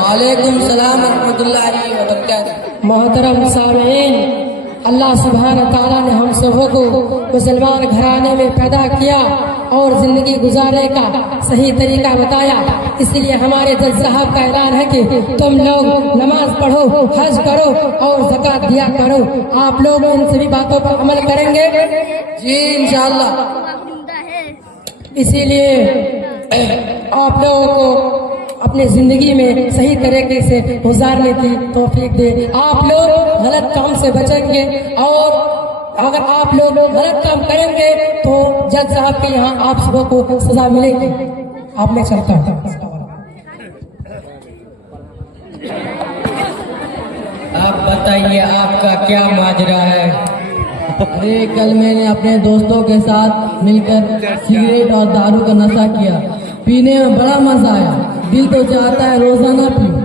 वालेकुम सलाम रहमतुल्लाहि व बरकातुहू। मोहतरम सामीन, अल्लाह सुब्हान तआला ने हम सबों को मुसलमान घराने में पैदा किया और जिंदगी गुजारने का सही तरीका बताया। इसलिए हमारे जज साहब का ऐलान है कि तुम लोग नमाज पढ़ो, हज करो और ज़कात दिया करो। आप लोग इन सभी बातों पर अमल करेंगे? जी इंशाअल्लाह। इसीलिए आप लोगों को अपनी जिंदगी में सही तरीके से गुजारने की तौफीक दे। आप लोग गलत काम से बचेंगे और अगर आप लोग गलत काम करेंगे तो जज साहब के यहाँ आप सबों को सजा मिलेगी। आप में चलता हूँ। आप बताइए आपका क्या माजरा है? अरे कल मैंने अपने दोस्तों के साथ मिलकर सिगरेट और दारू का नशा किया। पीने में बड़ा मजा आया, दिल तो चाहता है रोजाना पीऊं।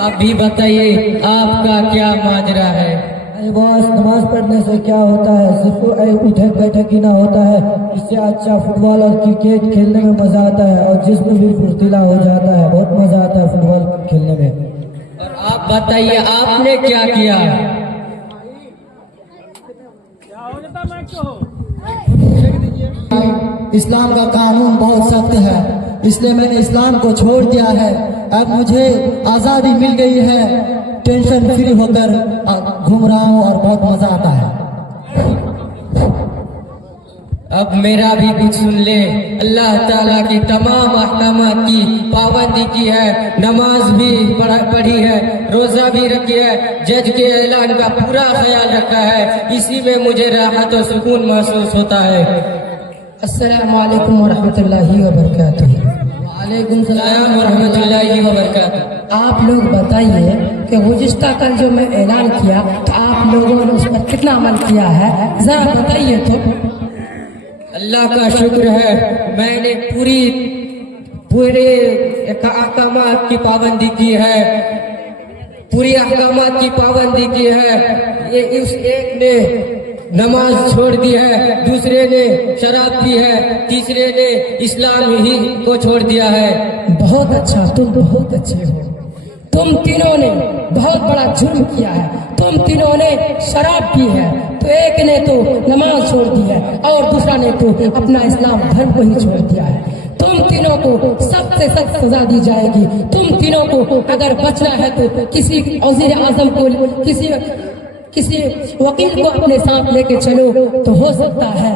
आप भी बताइए आपका क्या माजरा है? अरे बॉस, नमाज पढ़ने से क्या होता है? सिर्फ उठक बैठक ही ना होता है। इससे अच्छा फुटबॉल और क्रिकेट खेलने में मजा आता है और जिस्म भी फुर्तीला हो जाता है। बहुत मजा आता है फुटबॉल खेलने में। और आप बताइए आपने क्या किया? इस्लाम का कानून बहुत सख्त है, इसलिए मैंने इस्लाम को छोड़ दिया है। अब मुझे आज़ादी मिल गई है, टेंशन फ्री होकर घूम रहा हूँ और बहुत मजा आता है। अब मेरा भी कुछ सुन ले। अल्लाह ताला की तमाम अहकामात की पाबंदी की है, नमाज भी पढ़ी है, रोजा भी रखी है, जज के ऐलान का पूरा ख्याल रखा है। इसी में मुझे राहत और सुकून महसूस होता है। अस्सलामु अलैकुम व रहमतुल्लाहि व बरकातुहू। वालेकुम सलाम व रहमतुल्लाहि व बरकातुहू। आप लोग बताइए कि गुज़िश्ता कल जो मैं ऐलान किया तो आप लोगों ने उस पर कितना अमल किया है, जरा बताइए तो। अल्लाह का शुक्र है, मैंने पूरे अहकामात की पाबंदी की है, पूरी अहकामात की पाबंदी की है। ये इस एक ने नमाज छोड़ दी है, दूसरे ने शराब पी है, तीसरे ने इस्लाम ही को छोड़ दिया है। बहुत अच्छा, तुम बहुत अच्छे हो। तुम तीनों ने बहुत बड़ा जुर्म किया है। तुम तीनों ने शराब पी है, तो एक ने तो नमाज छोड़ दी है और दूसरा ने तो अपना इस्लाम धर्म को ही छोड़ दिया है। तुम तीनों को सख्त से सख्त सजा दी जाएगी। तुम तीनों को अगर बचना है तो किसी वज़ीर आज़म को, किसी वकील को अपने साथ लेके चलो तो हो सकता है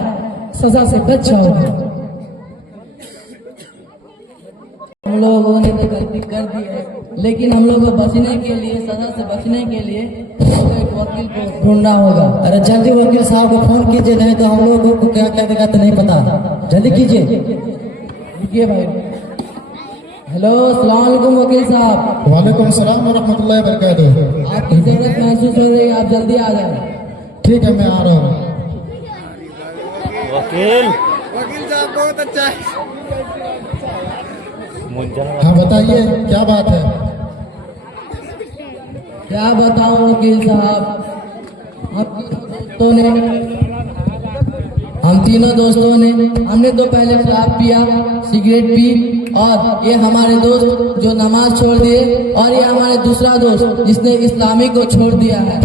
सजा से बच जाओगे। हम लोगों ने तो गलती कर दी है, लेकिन हम लोग को बचने के लिए, सजा से बचने के लिए एक वकील को ढूंढना होगा। अरे जल्दी वकील साहब को फोन कीजिए, नहीं तो हम लोगों को क्या क्या देगा तो नहीं पता। जल्दी कीजिए। रुकिए भाई। हेलो, अस्सलाम वालेकुम वकील साहब। वालेकुम सलाम व रहमतुल्लाहि व बरकातुहू। आपकी जरूरत महसूस हो रही है, आप जल्दी आ जाए। ठीक है, मैं आ रहा हूँ। वकील साहब बहुत अच्छा है। हाँ बताइए क्या बात है? क्या बताऊं वकील साहब, हम तीनों दोस्तों ने हमने तो पहले शराब पिया, सिगरेट पी, और ये हमारे दोस्त जो नमाज छोड़ दिए, और ये हमारे दूसरा दोस्त जिसने इस्लामी को छोड़ दिया है।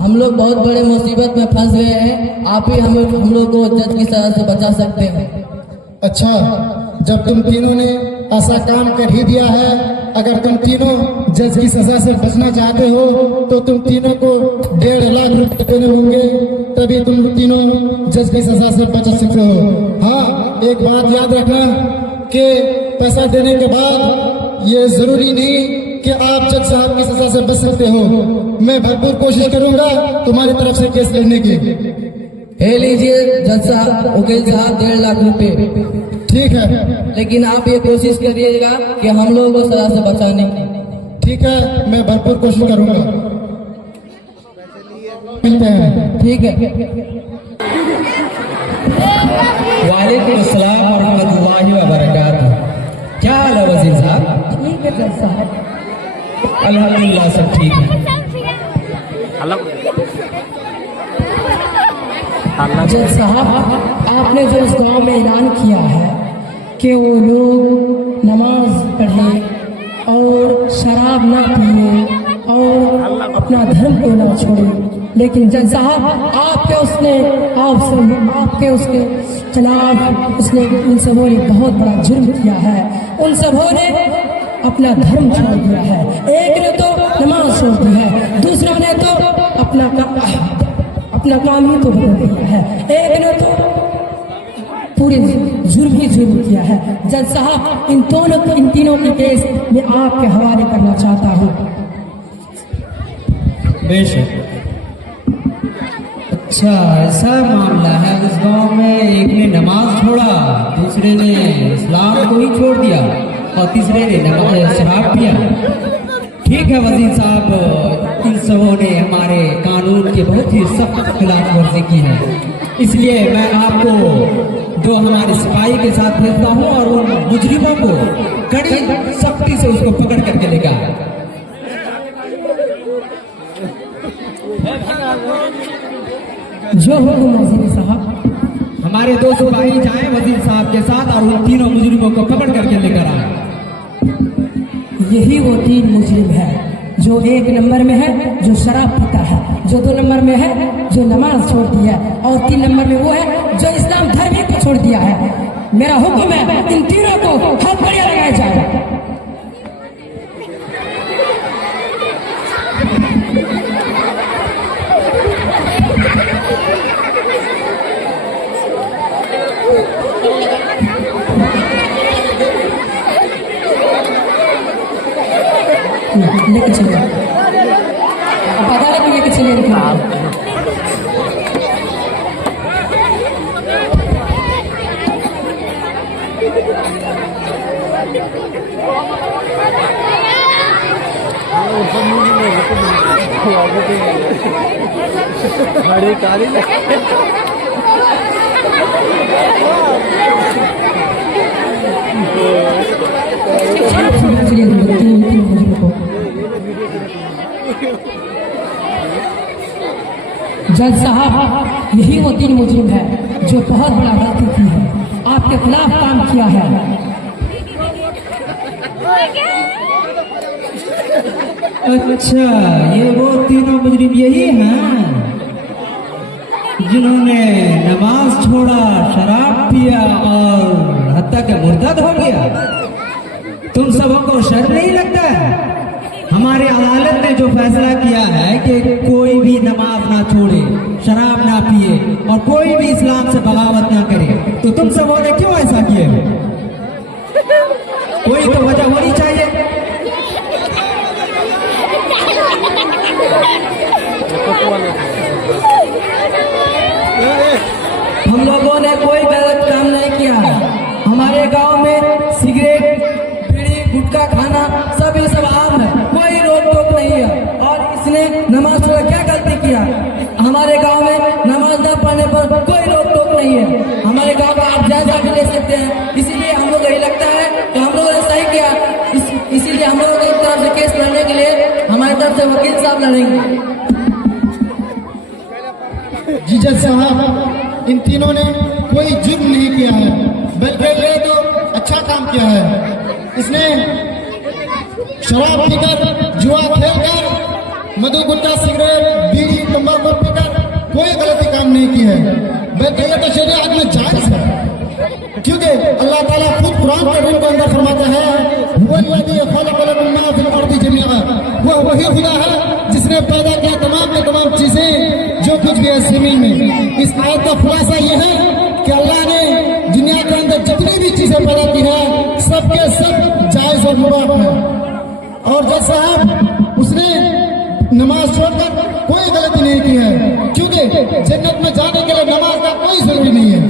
हम लोग बहुत बड़े मुसीबत में फंस गए हैं। आप ही हम लोग को जज की सजा से बचा सकते हैं। अच्छा, जब तुम तीनों ने ऐसा काम कर ही दिया है, अगर तुम तीनों जज की सजा से बचना चाहते हो तो तुम तीनों को 1.5 लाख रुपए देने होंगे, तभी तुम तीनों जज की सजा से बच सकते हो। हाँ, एक बात याद रखना कि पैसा देने के बाद ये जरूरी नहीं कि आप जज साहब की सजा से बच सकते हो। मैं भरपूर कोशिश करूंगा तुम्हारी तरफ से केस लड़ने की। लीजिए जज साहब, वकील साहब, 1.5 लाख रुपए। ठीक है, लेकिन आप ये कोशिश करिएगा कि हम लोगों को सजा से बचाने की। ठीक है, मैं भरपूर कोशिश करूंगा। मिलते हैं। ठीक है। वालेकुम अस्सलाम व रहमतुल्लाहि व बरकातुहू। क्या हाल है वज़ीर साहब? ठीक है जज साहब, अल्हम्दुलिल्लाह सब ठीक है। जज साहब, आपने जो इस गांव में ऐलान किया है कि वो लोग नमाज पढ़े और शराब ना पिए और अपना धर्म को ना छोड़े। लेकिन जज साहब आपके उसके खिलाफ उसने उन सबों ने बहुत बड़ा जुर्म किया है। उन सबों ने अपना धर्म छोड़ दिया है। एक ने तो नमाज छोड़ दी है, दूसरा ने तो अपना काम ही तो बदल दिया है, एक ने तो पूरे जुर्म किया है। जज साहब इन तीनों के केस मैं आपके हवाले करना चाहता हूँ। बेशक। अच्छा, ऐसा मामला है उस गांव में एक ने नमाज छोड़ा, दूसरे ने इस्लाम को ही छोड़ दिया और तीसरे ने शराब पिया। ठीक है वजीर साहब, इन सबों ने हमारे कानून के बहुत ही सख्त खिलाफ वर्जी की है, इसलिए मैं आपको जो हमारे सिपाही के साथ भेजता हूँ और उन मुजरिमों को कड़ी सख्ती से उसको पकड़ करके लेगा। जो हुकुम वजीर साहब। हमारे दो सिपाही जाएं वजीर साहब के साथ और उन तीनों मुजरिमों को पकड़ करके लेकर आए। यही वो 3 मुजरिम है, जो 1 नंबर में है जो शराब पीता है, जो 2 नंबर में है जो नमाज छोड़ दी है और 3 नंबर में वो है जो इस्लाम धर्म को छोड़ दिया है। मेरा हुक्म है इन तीनों को हाथ बढ़िया लगाया जाए। लेके चलिए, अब अदालत में लेके चलिए। बड़े काली जज साहब यही वो 3 मुजरिम है जो बहुत बड़ा गलती की है, आपके खिलाफ काम किया है। अच्छा, ये वो तीनों मुजरिम यही हैं जिन्होंने नमाज छोड़ा, शराब पिया और हत्या के मुर्तद हो गया। तुम सबों को शर्म नहीं लगता है? हमारे अदालत ने जो फैसला किया है कि कोई भी नमाज ना छोड़े, शराब ना पिए और कोई भी इस्लाम से बगावत ना करे, तो तुम सबों ने क्यों ऐसा किया? कोई तो वजह होनी चाहिए। हम लोगों ने कोई गलत काम नहीं किया। हमारे गांव में सिगरेट, बीड़ी, गुटखा खाना सब ये सब आम है, कोई रोक टोक नहीं है। और इसने नमाज छोड़ा, क्या गलती किया? हमारे गांव में नमाज न पढ़ने पर कोई रोक टोक नहीं है। हमारे गांव का आप जायजा भी ले सकते हैं। इसीलिए हम लोग यही लगता है कि हम लोगों ने सही किया। इसीलिए हम लोगों की तरफ से केस लड़ने के लिए हमारी तरफ से वकील साहब लड़ेंगे। जी जज साहब, इन तीनों ने कोई जुर्म नहीं किया है, बल्कि ये तो अच्छा काम किया है। इसने शराब पीकर, जुआ खेलकर, मधु गुट्टा, सिगरेट, बीड़ी, तंबाकू पीकर कोई गलती काम नहीं की है, बल्कि ये तो शरीयत में जायज है। क्योंकि अल्लाह ताला खुद कुरान करीम के अंदर फरमाता है, हुवल्लज़ी खलक़ लकुम मा फ़िल अर्दि जमीअन, वह वही खुदा है जिसने पैदा किया तमाम की तमाम चीजें जो कुछ भी है जमीन में। इस आयत का खुलासा यह है कि अल्लाह ने दुनिया के अंदर जितनी भी चीजें पैदा की है सबके सब जायज और मुबाह है। और जज साहब, उसने नमाज छोड़कर कोई गलती नहीं की है, क्योंकि जन्नत में जाने के लिए नमाज का कोई जरूरी नहीं है।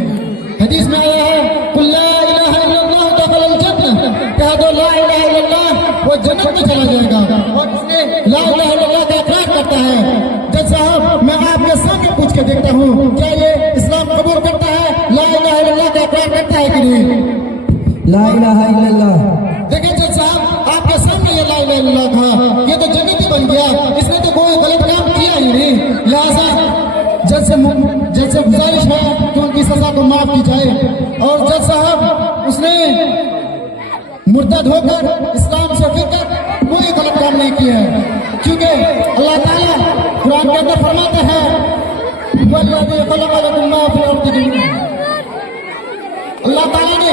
हदीस में आया है, कुल ला इलाहा इल्लल्लाह दखलल जन्नह, कह दो ला इलाहा इल्लल्लाह, वो जन्नत में चला जाएगा। और इसने ला इलाहा इल्लल्लाह का इकरार करता है। जज साहब, मैं आपके सामने पूछ के देखता हूँ, क्या ये इस्लाम कबूल करता है, ला इलाहा इल्लल्लाह का इकरार करता है कि नहीं? ला इलाहा इल्लल्लाह। देखिए जज साहब, आपके सामने ये ला इलाहा इल्लल्लाह था, ये तो जन्नती बन गया, इसने तो कोई गलत काम किया ही नहीं। लिहाजा जज से गुजारिश है कि उनकी सजा को माफ की जाए। और जज साहब, उसने मुर्तद मुर्तद होकर इस्लाम से फिरकर कोई गलत काम नहीं किया है, क्योंकि अल्लाह ताला कुरान के अंदर फरमाते हैं वल्लज़ी खलक़ लकुम मा फ़िल अर्दि जमीअन। अल्लाह ताला ने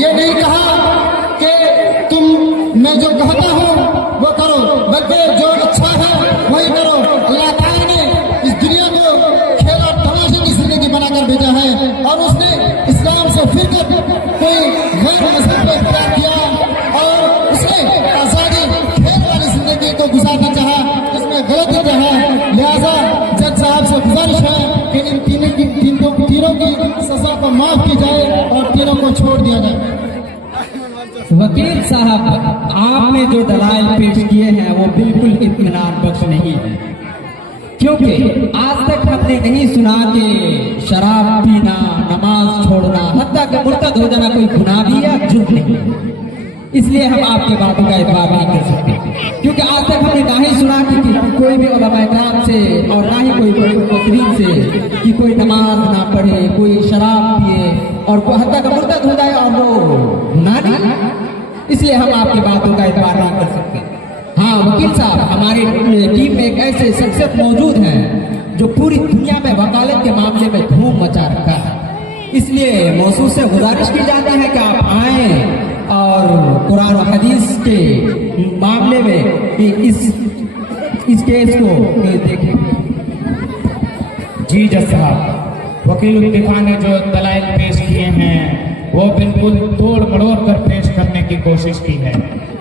ये नहीं कहा कि तुम मैं जो कहता हूँ वो करो, बल्कि जो अच्छा है वही करो। अल्लाह ताला ने इस दुनिया को खेल और तमाशे की जिंदगी बनाकर भेजा है और उसने इस्लाम से फिरकर कोई गैर मजहब को इख्तियार किया और उसने आजादी खेल वाली जिंदगी को गुजारना चाहा, इसमें गलती चाहा। लिहाजा जज साहब से गुजारिश है कि इन तीनों की सजा को माफ की जाए और तीनों को छोड़ दिया जाए। वकील साहब, आपने जो दलाइल पेश किए हैं वो बिल्कुल इत्मीनान बख्श नहीं है, क्योंकि आज तक हमने नहीं सुना कि शराब पीना, नमाज छोड़ना, हत्ता कि मुर्तद हो जाना कोई गुनाह भी या जुर्म नहीं है। इसलिए हम आपके बातों का इतबार नहीं कर सकते, क्योंकि आज तक हमने ना ही सुना कि कोई भी उलमा इकराम से और ना ही कोई मुफस्सिरीन से कि कोई नमाज ना पढ़े, कोई शराब पिए और कोई हत्ता का मुर्तद हो जाए और वो गुनाह नहीं। इसलिए हम आपकी बातों का इतबार नहीं कर सकते। हाँ वकील साहब, हमारी टीम में एक ऐसे शख्सियत मौजूद हैं जो पूरी दुनिया में वकालत के मामले में धूम मचा रखा है, इसलिए मौसूल से गुजारिश की जाती है कि आप आए और कुरान और हदीस के मामले में इस केस को देखें। जी जज साहब, वकील दिफा ने जो दलाइल पेश किए हैं वो बिल्कुल तोड़ मरोड़ कर पेश करने की कोशिश की है।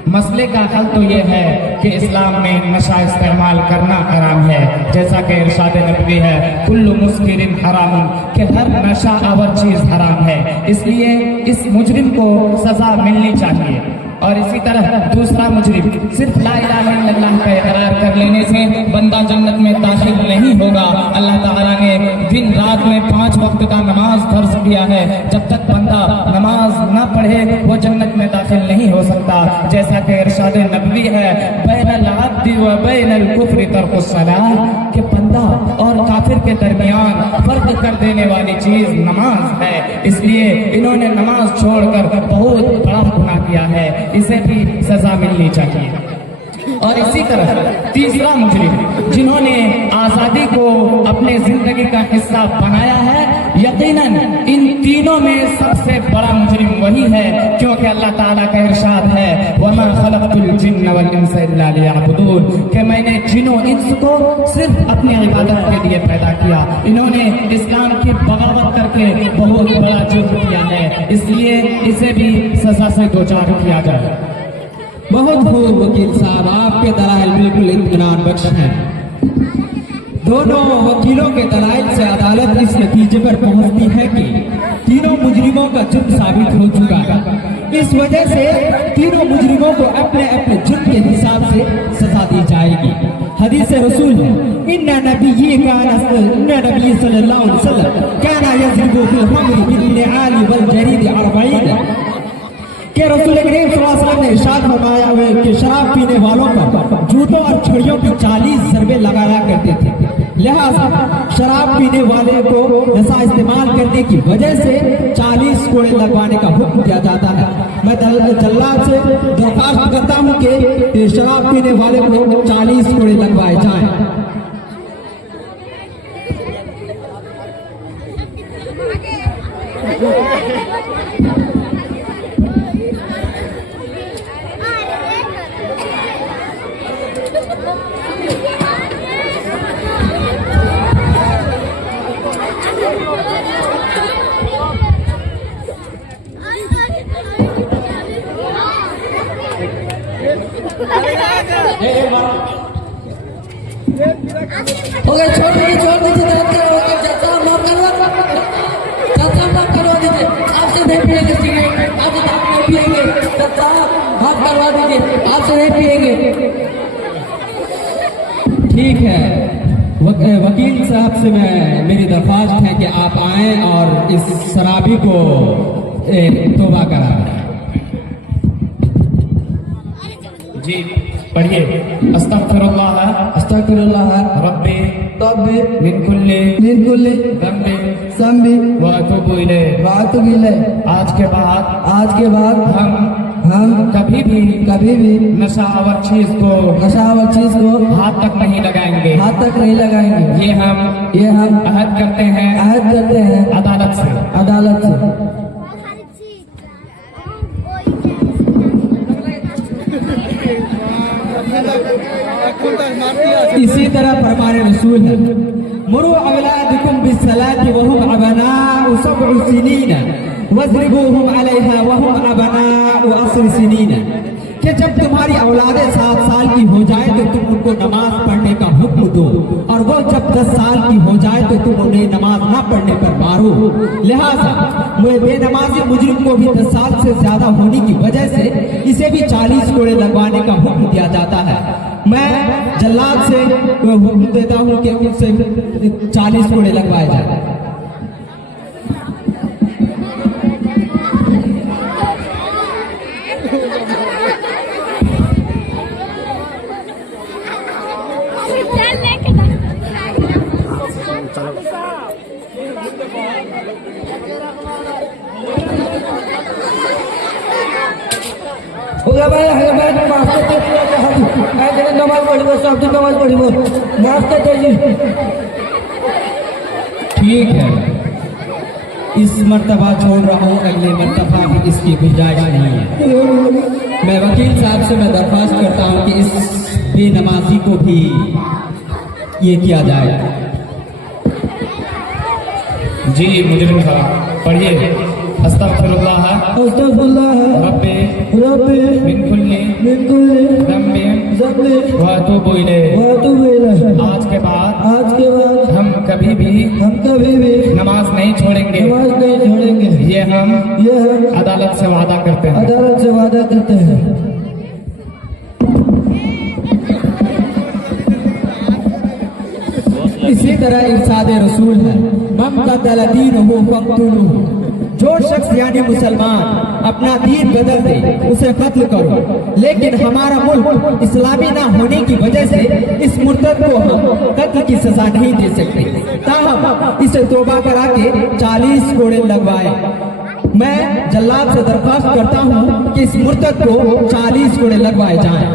मसले का हल तो ये है कि इस्लाम में नशा इस्तेमाल करना हराम है, जैसा कि इरशाद नबवी है कुल्लु मुस्किरिन हराम, कि हर नशा आवर चीज हराम है, इसलिए इस मुजरिम को सजा मिलनी चाहिए। और इसी तरह दूसरा मुजरिम सिर्फ ला इलाहा इल्लल्लाह का इकरार कर लेने से बंदा जन्नत में दाखिल नहीं होगा। अल्लाह ताला ने दिन रात में 5 वक्त का नमाज फर्ज किया है, जब तक बंदा नमाज न पढ़े वो जन्नत में दाखिल नहीं हो सकता। जैसा कि इरशाद नबवी है बैनल अब्दि व बैनल कुफ्रि तर्कुस सलाह, कि बंदा और काफिर के दरमियान फर्क कर देने वाली चीज नमाज है, इसलिए इन्होंने नमाज छोड़कर बहुत बड़ा गुनाह किया है, इसे भी सजा मिलनी चाहिए। और इसी तरह तीसरा मुजरिम जिन्होंने आजादी को अपने जिंदगी का हिस्सा बनाया है, यकीनन इन तीनों में सबसे बड़ा मुजरिम वही है, क्योंकि अल्लाह ताला का इरशाद है वमा खलक़तुल जिन्न वल इंसा इल्ला लियअबुदून, कि मैंने जिन्नों इंस को सिर्फ अपनी इबादत के लिए पैदा किया। इन्होंने इस्लाम की बगावत करके बहुत बड़ा जुर्म किया है, इसलिए इसे भी सजा से दो चार किया जाए। बहुत खूब वकील साहब, आपके दलाइल बिल्कुल इत्मीनान बख्श हैं। दोनों वकीलों के दलाइल से अदालत इस नतीजे पर पहुंचती है कि तीनों मुजरिमों का जुर्म साबित हो चुका है। इस वजह से तीनों मुजरिमों को अपने अपने जुर्म के हिसाब से सजा दी जाएगी। हदीस रसूल है इन्ना नबी सल्लल्लाहु अलैहि वसल्लम काना यज़रिबु फिल खम्रि बिल आली वल जरीद 40, कि रसूल करीम सल्लल्लाहु अलैहि वसल्लम ने इरशाद फरमाया है कि शराब पीने वालों पर जूतों और छड़ियों की 40 ज़रबे लगाया करते थे। लिहाजा शराब पीने वाले को नशा इस्तेमाल करने की वजह से 40 कोड़े लगवाने का हुक्म दिया जाता है। मैं जल्लाद से दरख्वास्त करता हूँ कि शराब पीने वाले को 40 कोड़े लगवाए जाएं। ओके, छोड़ दीजिए माफ करवा दीजिए। आपसे नहीं पिएंगे सिगरेट, आपसे नहीं पिएंगे, माफ करवा दीजिए, आपसे नहीं पिएंगे। ठीक है, वकील साहब से मेरी दरख्वास्त है कि आप आएं और इस शराबी को तौबा कराएं। जी पढ़िए। अस्तगफिरुल्लाह अस्तगफिरुल्लाह रब्बी रब्बी मिन कुल्ली मिन कुल्ली ज़ंबी ज़ंबी व अतूबु इलैह। व अतूबु इलैह। आज के बाद हम कभी भी नशावर चीज को हाथ तक नहीं लगाएंगे। लगाएंगे। ये हम अहद करते हैं अदालत से। इसी तरह फरमाने रसूल है, मुरु औलादकुम बिस्सलाति वहुम अबनाउ सब'ु सिनीन वज़रिबूहुम अलैहा वहुम अबनाउ 10 सिनीन, कि जब तुम्हारी औलादें 7 साल की हो जाए तो तुम उनको नमाज पढ़ने का हुक्म दो, और वो जब 10 साल की हो जाए तो तुम उन्हें नमाज ना पढ़ने पर मारो। लिहाजा बेनमाजी मुजरिम को भी 10 साल से ज्यादा होने की वजह से इसे भी 40 कोड़े लगवाने का हुक्म दिया जाता है। मैं जल्लाद से हुक्म देता हूँ कि उससे 40 कोड़े लगवाए जाए। नमाज पढ़िबो, सब दिन नमाज पढ़िबो, माफ कर दीजिए। ठीक है, इस मर्तबा छोड़ रहा हूँ, अगले मर्तबा भी इसकी गुंजाइश नहीं है। मैं वकील साहब से मैं दरख्वास्त करता हूँ कि इस बेनमाजी को भी ये किया जाए। जी मुजरिम साहब पढ़िए। अस्तगफिरुल्लाह रब्बी मिन कुल्ली ज़ंबी व अतूबु इलैह। आज के बाद हम कभी भी नमाज नहीं छोड़ेंगे। ये हम अदालत से वादा करते हैं। इसी तरह इरशाद रसूल है, मम बदल दीनहु फक़्तुलूहु, जो शख्स यानी मुसलमान अपना दीन बदल दे उसे कत्ल करो। लेकिन हमारा मुल्क इस्लामी ना होने की वजह से इस मुर्तद को हम कत्ल की सजा नहीं दे सकते, ताहम इसे तौबा करा के 40 कोड़े लगवाए। मैं जल्लाद से दरख्वास्त करता हूँ कि इस मुर्तद को 40 कोड़े लगवाए जाएं।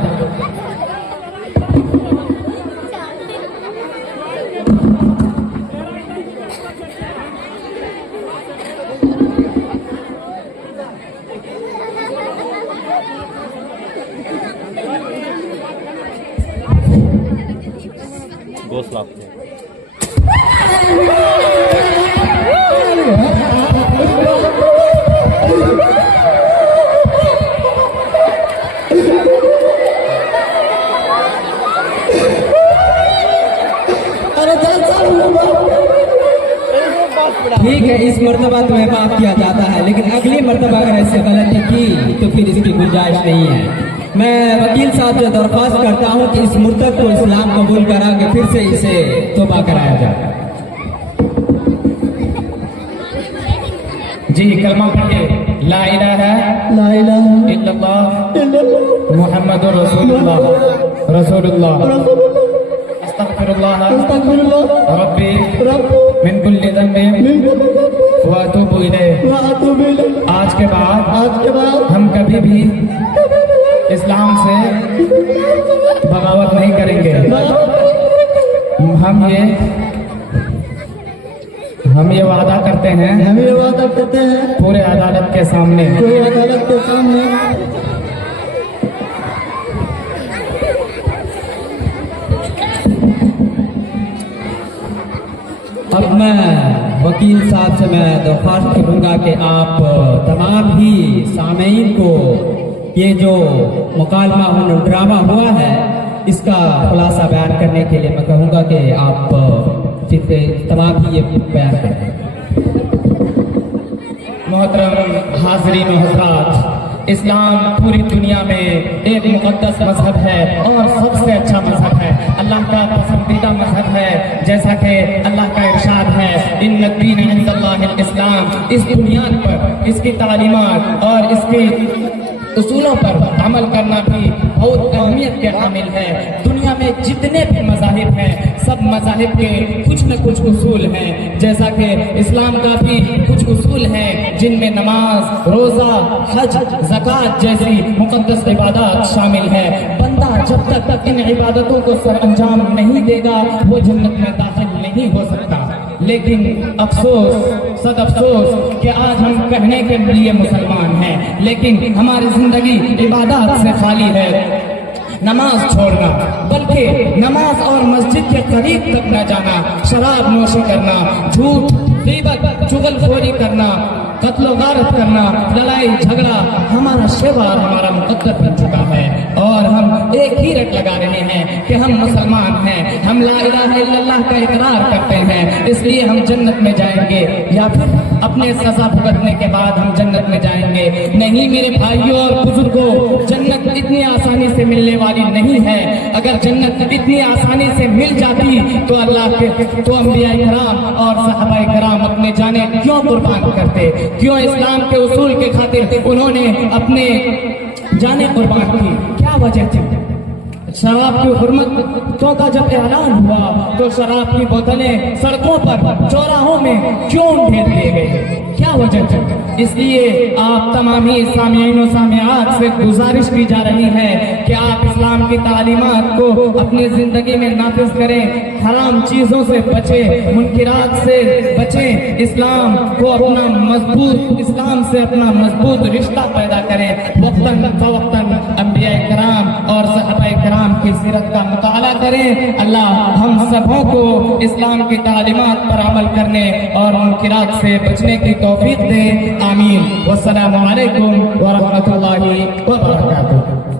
ठीक है, इस मर्तबा तुम्हें माफ किया जाता है, लेकिन अगली मर्तबा अगर ऐसे गलती की तो फिर इसकी गुंजाइश नहीं है। मैं वकील साहब से दरख्वास्त करता हूँ कि इस मुर्तद को इस्लाम कबूल करा के फिर से इसे तौबा कराया जाए। जी कलमा पढ़िए। ला इलाहा इल्लल्लाह मुहम्मदुर रसूलुल्लाह अस्तगफिरुल्लाह रब्बी मिन कुल्ली ज़ंबी व अतूबु इलैह। आज के बाद हम कभी भी इस्लाम से बगावत नहीं करेंगे। हम ये वादा करते हैं पूरे अदालत के सामने। अब मैं वकील साहब से मैं दरख्वास्त करूँगा कि आप तमाम ही सामीन को ये जो मुकालमा ड्रामा हुआ है इसका खुलासा बयान करने के लिए मैं कहूँगा कि आप तमाम ही ये बयान करें। मोहतरम हाज़रीन व हज़रात, इस्लाम पूरी दुनिया में एक मुक़द्दस मजहब है और सबसे अच्छा मजहब है, अल्लाह का पसंदीदा मजहब है। जैसा कि अल्लाह का इरशाद है, इन्ना दीन इंदल्लाहिल इस्लाम। इस बुनियाद पर इसकी तालीमात और इसकी उसूलों पर अमल करना भी बहुत अहमियत के हामिल है। दुनिया में जितने भी मज़ाहिब हैं, सब मज़ाहिब के कुछ न कुछ उसूल हैं। जैसा कि इस्लाम का भी कुछ उसूल हैं, जिनमें नमाज, रोज़ा, हज, ज़कात जैसी मुक़द्दस इबादत शामिल है। बंदा जब तक इन इबादतों को सर अंजाम नहीं देगा, वो जन्नत में दाखिल नहीं हो सकता। लेकिन अफसोस, सद अफसोस कि आज हम कहने के लिए मुसलमान हैं, लेकिन हमारी जिंदगी इबादत से खाली है। नमाज छोड़ना, बल्कि नमाज और मस्जिद के करीब तक न जाना, शराब नोशी करना, झूठ, गीबत, चुगलखोरी करना, कत्लो गारत करना, लड़ाई झगड़ा हमारा शेवार, हमारा मुकद्दर बन चुका है। और हम एक ही रट लगा रहे हैं कि हम मुसलमान हैं, हम ला इलाहा इल्लल्लाह का इकरार करते हैं, इसलिए हम जन्नत में जाएंगे, या फिर अपने सजा भुगतने के बाद हम जन्नत में जाएंगे। नहीं मेरे भाइयों और बुजुर्गों, जन्नत इतनी आसानी से मिलने वाली नहीं है। अगर जन्नत इतनी आसानी से मिल जाती तो अल्लाह के तो अंबिया इकराम और सहाबा इकराम अपने जाने क्यों कुर्बान करते, क्यों इस्लाम के उसूल के खातिर उन्होंने अपने जाने कुर्बान की, क्या वजह थी? शराब की हुर्मतों का जब ऐलान हुआ तो शराब की बोतलें सड़कों पर, चौराहों में क्यों ढेर दिए गए, क्या वजह थी? इसलिए आप तमाम ही सामीईन और सामियात से गुजारिश की जा रही है कि आप इस्लाम की तालीमात को अपनी जिंदगी में नाफिज करें, हराम चीजों से बचें, मुनकिरात से बचें, इस्लाम को अपना मजबूत, इस्लाम से अपना मजबूत रिश्ता पैदा करें। वक्तन फवक्तन अंबिया इकराम और सहाबा इकराम की सीरत का मुताला करें। अल्लाह हम सबों को इस्लाम की तालीमात पर अमल करने और मुनकिरात से बचने की तौफीक दे। आमीन। वस्सलामु अलैकुम व रहमतुल्लाहि व बरकातुहू।